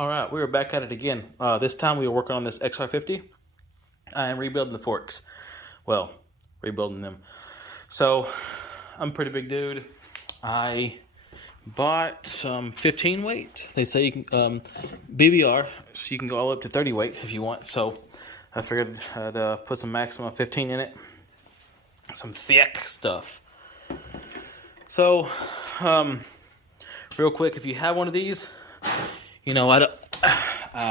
All right, we were back at it again. This time we were working on this XR50. I am rebuilding the forks. Well, rebuilding them. So, I'm a pretty big dude. I bought some 15 weight. They say you can, BBR, so you can go all up to 30 weight if you want. So, I figured I'd put some maximum 15 in it. Some thick stuff. So, real quick, if you have one of these, you know,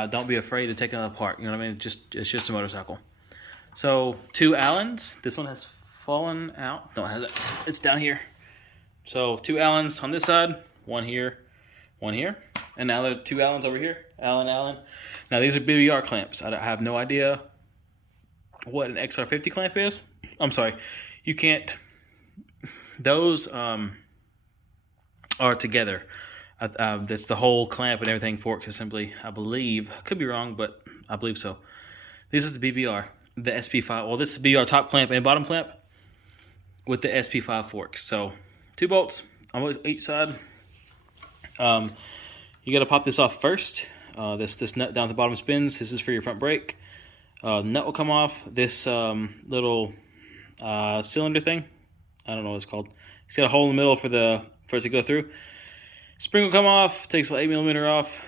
don't be afraid to take it apart. You know what I mean? It's just a motorcycle. So 2 Allens. This one has fallen out. No, it hasn't. It's down here. So 2 Allens on this side. One here. And now there are 2 Allens over here. Allen. Now these are BBR clamps. I have no idea what an XR50 clamp is. I'm sorry. You can't. Those are together. That's the whole clamp and everything. Fork assembly, I believe. I could be wrong, but I believe so. This is the BBR, the SP-5. Well, this is the BBR top clamp and bottom clamp with the SP-5 forks. So 2 bolts on each side. You got to pop this off first. This nut down at the bottom spins. This is for your front brake. Nut will come off. This little cylinder thing, I don't know what it's called. It's got a hole in the middle for it to go through. Spring will come off, takes like 8mm off.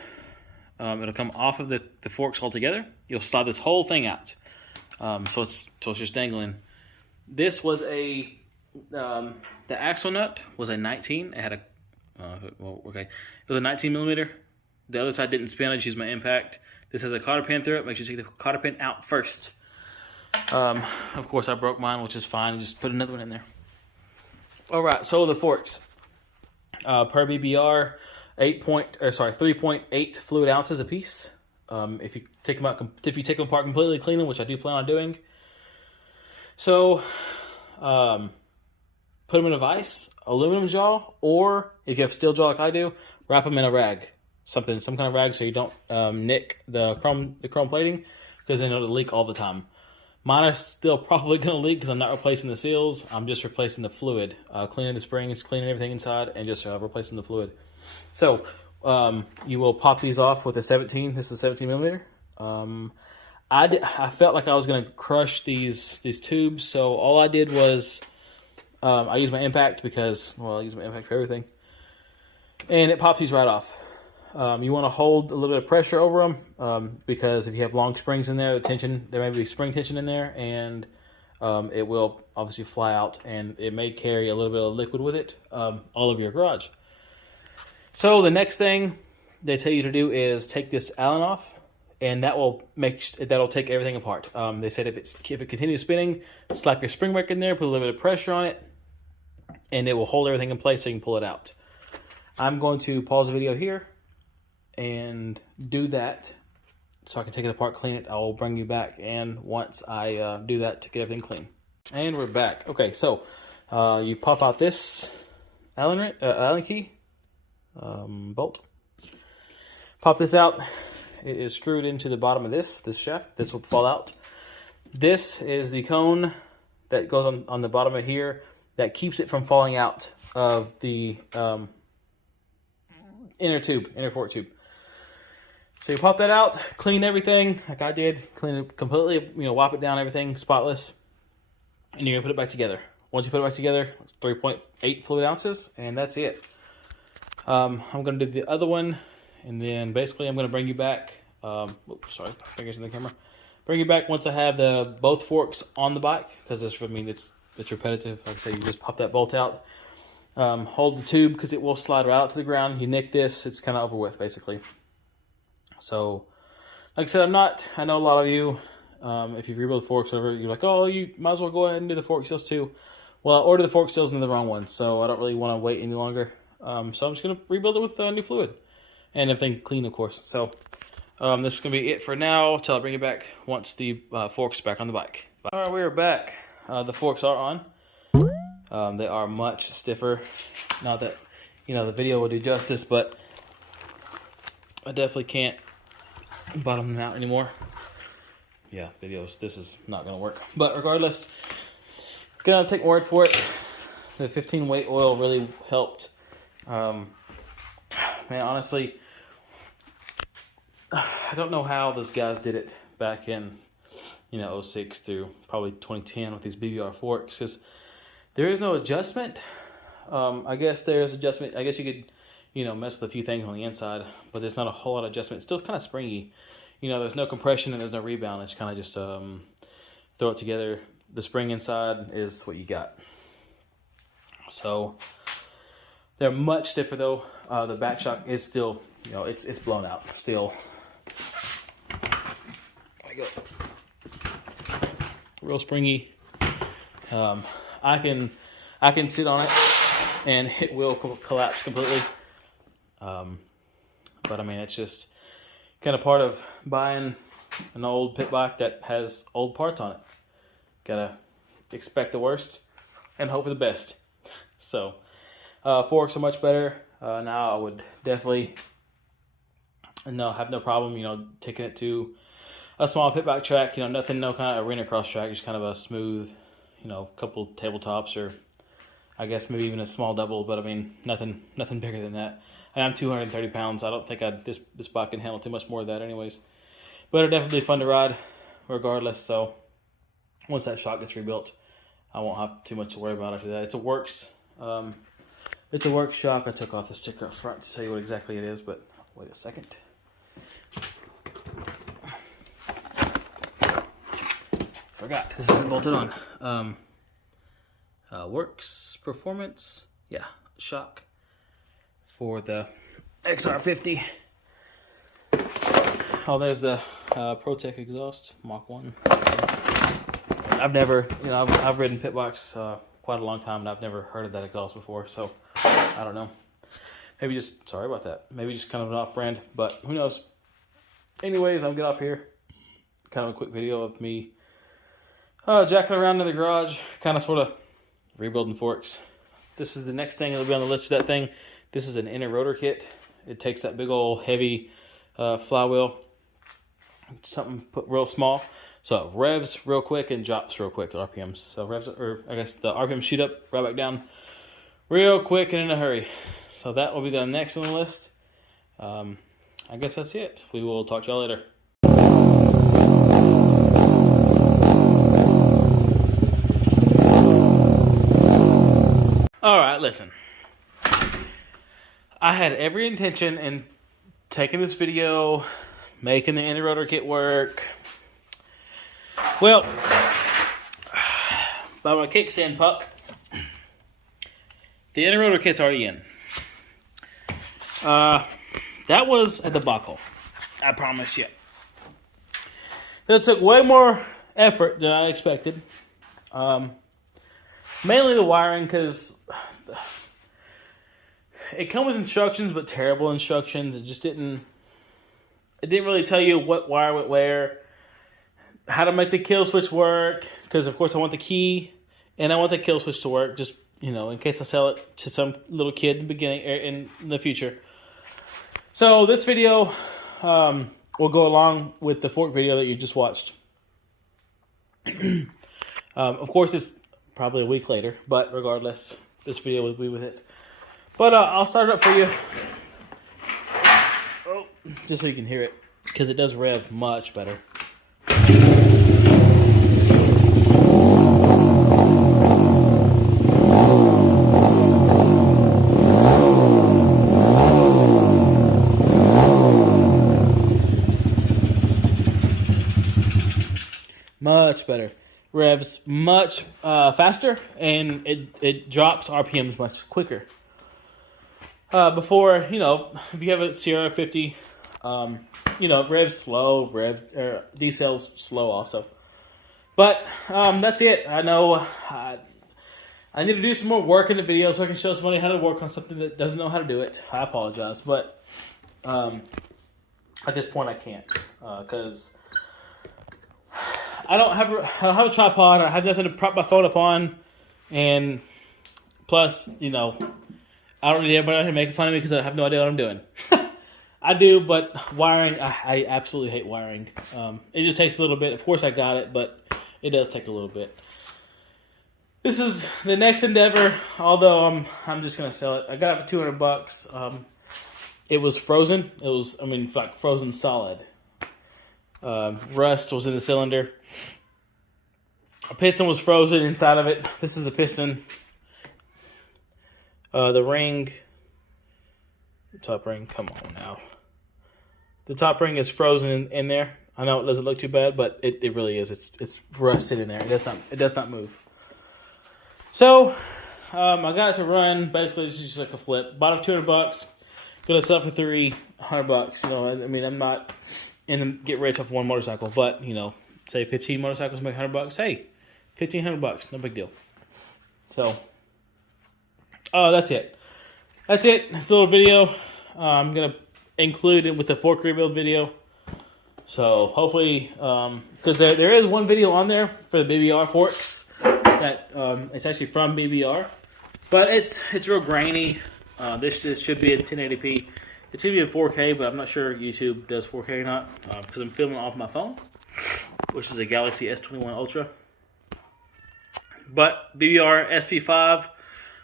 It'll come off of the forks altogether. You'll slide this whole thing out. So it's just dangling. This was the axle nut was a 19. It had it was a 19mm. The other side didn't spin. I just used my impact. This has a cotter pin through it. Make sure you take the cotter pin out first. Of course, I broke mine, which is fine. Just put another one in there. All right, so the forks. Per BBR, 3.8 fluid ounces a piece. If you take them apart completely, clean them, which I do plan on doing. So, put them in a vise, aluminum jaw, or if you have steel jaw like I do, wrap them in a rag, some kind of rag, so you don't nick the chrome plating, because then it'll leak all the time. Mine are still probably going to leak because I'm not replacing the seals. I'm just replacing the fluid, cleaning the springs, cleaning everything inside, and just replacing the fluid. So you will pop these off with a 17. This is a 17mm. I felt like I was going to crush these tubes, so all I did was I used my impact because, well, I use my impact for everything, and it pops these right off. You want to hold a little bit of pressure over them because if you have long springs in there, there may be spring tension in there, and it will obviously fly out, and it may carry a little bit of liquid with it all over your garage. So the next thing they tell you to do is take this Allen off, and that'll take everything apart. They said if it continues spinning, slap your spring back in there, put a little bit of pressure on it, and it will hold everything in place so you can pull it out. I'm going to pause the video here and do that so I can take it apart, clean it. I will bring you back, and once I do that, to get everything clean. And we're back. Okay, so you pop out this Allen key bolt. Pop this out. It is screwed into the bottom of this shaft. This will fall out. This is the cone that goes on the bottom of here that keeps it from falling out of the inner fork tube. So you pop that out, clean everything like I did, clean it completely, wipe it down, everything spotless, and you're gonna put it back together. Once you put it back together, it's 3.8 fluid ounces, and that's it. I'm gonna do the other one, and then basically I'm gonna bring you back. Oops, sorry, fingers in the camera. Bring you back once I have both forks on the bike, because it's repetitive. Like I say, you just pop that bolt out, hold the tube because it will slide right out to the ground. You nick this, it's kind of over with basically. So, like I said, I know a lot of you, if you rebuild forks or whatever, you're like, oh, you might as well go ahead and do the fork seals too. Well, I ordered the fork seals into the wrong one, so I don't really want to wait any longer. So I'm just going to rebuild it with new fluid and everything clean, of course. So, this is going to be it for now until I bring it back once the forks are back on the bike. All right, we are back. The forks are on. They are much stiffer. Not that, the video will do justice, but I definitely can't bottom them out anymore. Yeah, videos, this is not gonna work. But regardless, gonna take my word for it. The 15 weight oil really helped. Man, honestly, I don't know how those guys did it back in, you know, 06 through probably 2010 with these BBR forks, because there is no adjustment. I guess there's adjustment. I guess you could, you know, mess with a few things on the inside, but there's not a whole lot of adjustment. It's still kind of springy. You know, there's no compression and there's no rebound. It's kind of just throw it together. The spring inside is what you got. So they're much stiffer though. The back shock is still, you know, it's blown out still. There you go. Real springy. I can sit on it and it will collapse completely. But I mean, it's just kind of part of buying an old pit bike that has old parts on it. Gotta expect the worst and hope for the best. So forks are much better. Now I would definitely have no problem, you know, taking it to a small pit bike track, you know, nothing, no kind of arena cross track, just kind of a smooth, you know, couple tabletops, or I guess maybe even a small double, but I mean, nothing bigger than that. And I'm 230 pounds. I don't think this bike can handle too much more of that anyways. But it'll definitely be fun to ride regardless. So once that shock gets rebuilt, I won't have too much to worry about after that. It's a works shock. I took off the sticker up front to tell you what exactly it is, but wait a second. Forgot, this isn't bolted on. Works performance, yeah, shock for the XR50. Oh, there's the ProTech exhaust, Mach 1. I've never, you know, I've ridden pit bikes quite a long time, and I've never heard of that exhaust before, so I don't know. Maybe just, sorry about that, maybe just kind of an off-brand, but who knows. Anyways, I'll get off here. Kind of a quick video of me jacking around in the garage, kind of sort of rebuilding forks. This is the next thing that'll be on the list for that thing. This is an inner rotor kit. It takes that big old heavy flywheel, something put real small, so it revs real quick and drops real quick, the RPMs. So revs, or I guess the RPMs shoot up, right back down real quick and in a hurry. So that will be the next on the list. I guess that's it. We will talk to y'all later. All right, listen. I had every intention in taking this video, making the inner rotor kit work. Well, by my kickstand puck, the inner rotor kit's already in. That was a debacle, I promise you. That took way more effort than I expected. Mainly the wiring, because it comes with instructions, but terrible instructions. It didn't really tell you what wire went where, how to make the kill switch work, because of course I want the key and I want the kill switch to work, just, you know, in case I sell it to some little kid in the beginning, or in the future. So this video will go along with the fork video that you just watched. Of course, it's probably a week later, but regardless, this video will be with it. But I'll start it up for you, just so you can hear it, because it does rev much better. Much better. Revs much faster, and it drops RPMs much quicker. Before, you know, if you have a CR50, you know, revs slow, decels slow also. But that's it. I know I need to do some more work in the video so I can show somebody how to work on something that doesn't know how to do it. I apologize, but at this point I can't, because I don't have a tripod. I have nothing to prop my phone up on, and plus, you know, I don't need everybody out here making fun of me because I have no idea what I'm doing. I do, but wiring, I absolutely hate wiring. It just takes a little bit. Of course, I got it, but it does take a little bit. This is the next endeavor, although I'm just gonna sell it. I got it for $200. It was frozen. It was, I mean, like frozen solid. Rust was in the cylinder. A piston was frozen inside of it. This is the piston. The ring, the top ring, come on now. The top ring is frozen in there. I know it doesn't look too bad, but it really is. It's rusted in there. It does not move. So I got it to run. Basically, it's just like a flip. Bought it for $200. Gonna sell it for $300. You know, I mean, I'm not in the get rich off one motorcycle, but you know, say 15 motorcycles make $100. Hey, $1,500, no big deal. So, that's it. That's it. It's a little video. I'm gonna include it with the fork rebuild video. So hopefully, because there is one video on there for the BBR forks that it's actually from BBR, but it's real grainy. This just should be in 1080p. It should be in 4K, but I'm not sure YouTube does 4K or not because I'm filming off my phone, which is a Galaxy S21 Ultra. But BBR SP-5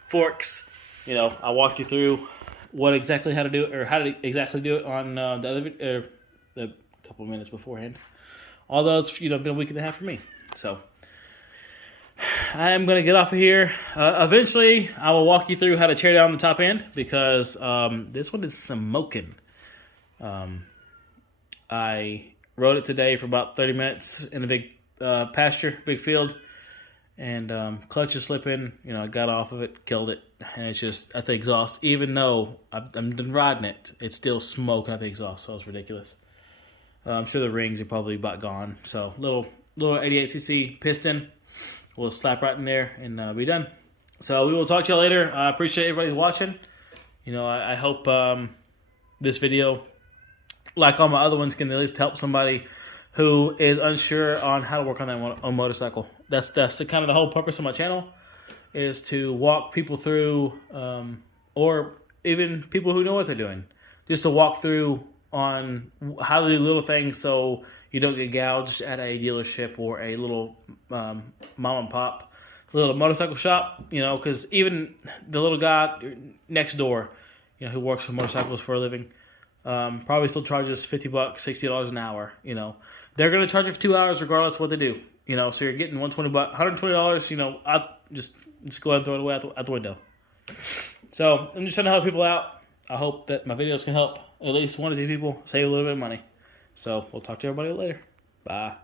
forks, you know, I walked you through how to do it, or how to exactly do it on the other video, the couple of minutes beforehand. Although it's, you know, been a week and a half for me. So I am going to get off of here. Eventually, I will walk you through how to tear down the top end because this one is smoking. I rode it today for about 30 minutes in a big pasture, big field, and clutch is slipping. You know, I got off of it, killed it, and it's just at the exhaust. Even though I'm done riding it, it's still smoking at the exhaust, so it's ridiculous. I'm sure the rings are probably about gone. So little 88cc piston. We'll slap right in there and be done. So we will talk to you later. I appreciate everybody watching. You know, I hope this video, like all my other ones, can at least help somebody who is unsure on how to work on that motorcycle. That's the kind of the whole purpose of my channel, is to walk people through, or even people who know what they're doing, just to walk through on how to do little things so you don't get gouged at a dealership or a little mom and pop little motorcycle shop, you know, because even the little guy next door, you know, who works with motorcycles for a living, probably still charges $50, $60 an hour, you know. They're going to charge you for 2 hours regardless of what they do, you know, so you're getting $120, you know, just go ahead and throw it away out the window. So I'm just trying to help people out. I hope that my videos can help at least 1 or 2 people save a little bit of money. So we'll talk to everybody later. Bye.